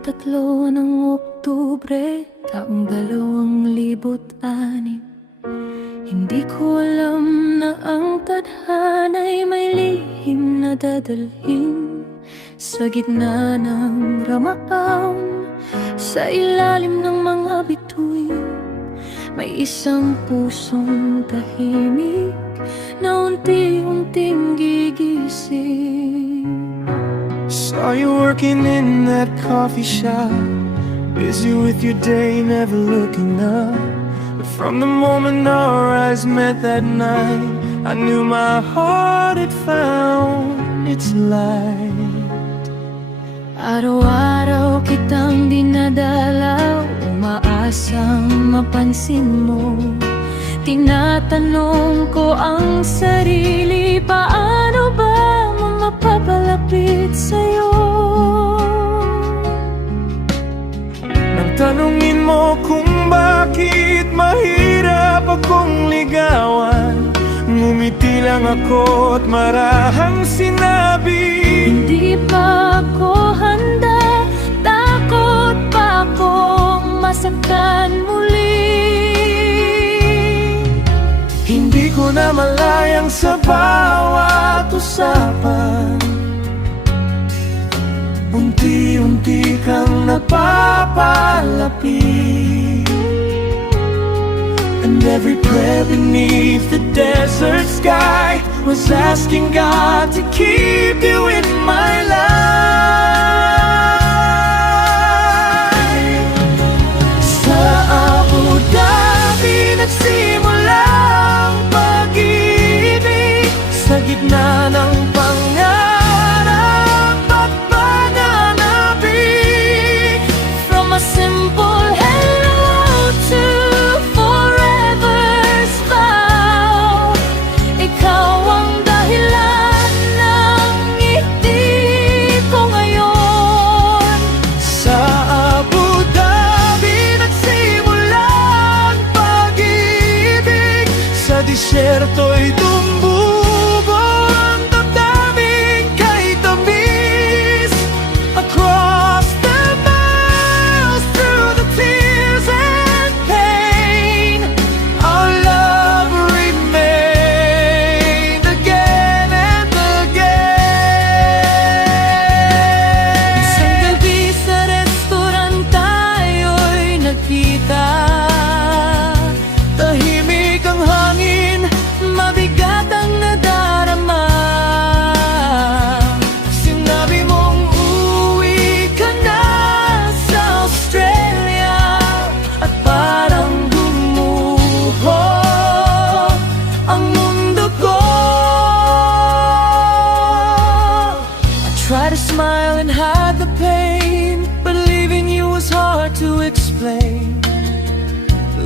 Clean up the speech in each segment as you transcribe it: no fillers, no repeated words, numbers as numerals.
3 ng Oktubre, taong 2006. Hindi ko alam na ang tadhana'y may lihim na dadalhin sa gitna ng ramang, sa ilalim ng mga bituin. May isang pusong tahimik na unti-unting gigising. Saw you working in that coffee shop, busy with your day, never looking up. But from the moment our eyes met that night, I knew my heart had found its light. Araw-araw kitang dinadalaw, umaasang mapansin mo. Tinatanong ko ang sarili, paano ba mapapalapit sa'yo? Nang tanungin mo kung bakit mahirap akong ligawan, ngumiti lang ako at marahang sinabi, hindi pa ako handa, takot pa akong masaktan muli. Hindi ko na malayang sa bawat usapan, unti-unti kang napapalapit. And every prayer beneath the desert sky was asking God to keep you in my life. Sa Abu Dhabi nagsimula ang pag-ibig, sa gitna ng pangarap at pananabik. From a simple hello to forever's vow, ikaw ang dahilan ng ngiti ko ngayon. Sa Abu Dhabi nagsimula ang pag-ibig, sa disyerto'y tumbubo ang damdaming kay tamis. Across the miles, through the tears and pain, our love remained again and again. Isang gabi sa restaurant tayo'y nagkita. Tahimik ang hangin, Mabigat ang nadarama. sinabi mong uwi ka na sa Australia, At parang gumuho ang mundo ko. I tried to smile and hide the pain, but leaving you was hard to explain.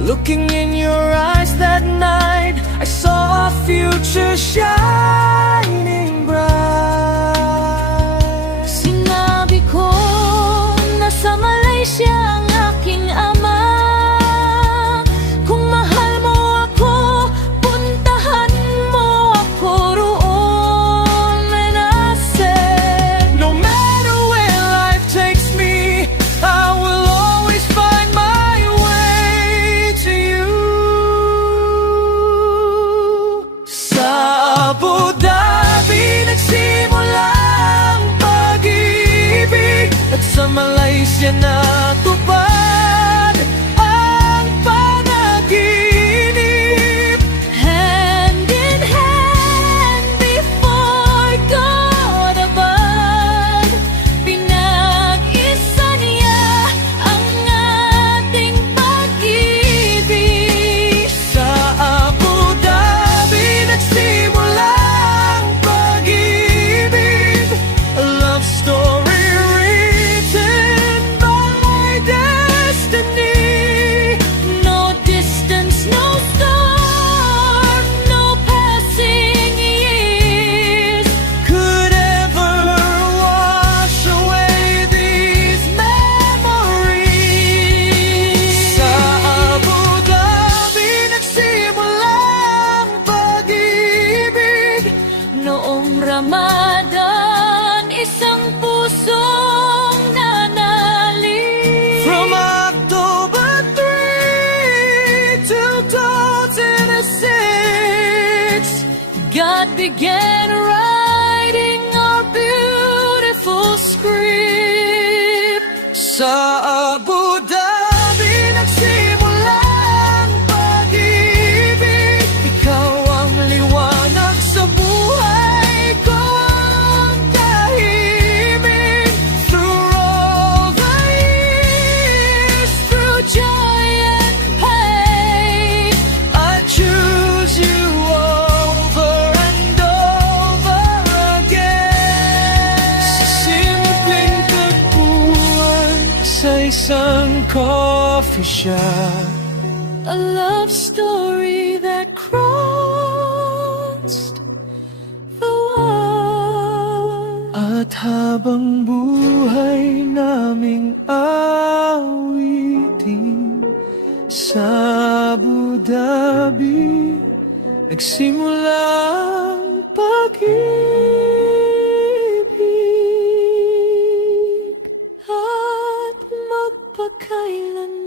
Looking in your eyes that night, I saw a future shining bright. Sinabi ko na sa Malaysia ang aking ama. Kung mahal mo ako, puntahan mo ako roon. And I said, No matter where life takes me, I will always find my way to you. Sa Abu Dhabi nagsimula ang pag-ibig, at sa Malaysia natupad ang panaginip. hand in hand before God above, pinag-isa niya ang ating pag-ibig. Sa Abu Dhabi nagsimula ang pag-ibig, a love story written by began writing our beautiful script. Sa Abu Dhabi nagsimula ang pag-ibig. Ikaw ang liwanag sa buhay ko, ang tahimik. Through all the years, Through joy and pain, I choose you over and over again. Sa simpleng tagpuan sa isang coffee shop, a love story that crossed the world. at habang buhay naming awitin sa Abu Dhabi, nagsimula ang pag-ibig. At magpakailanman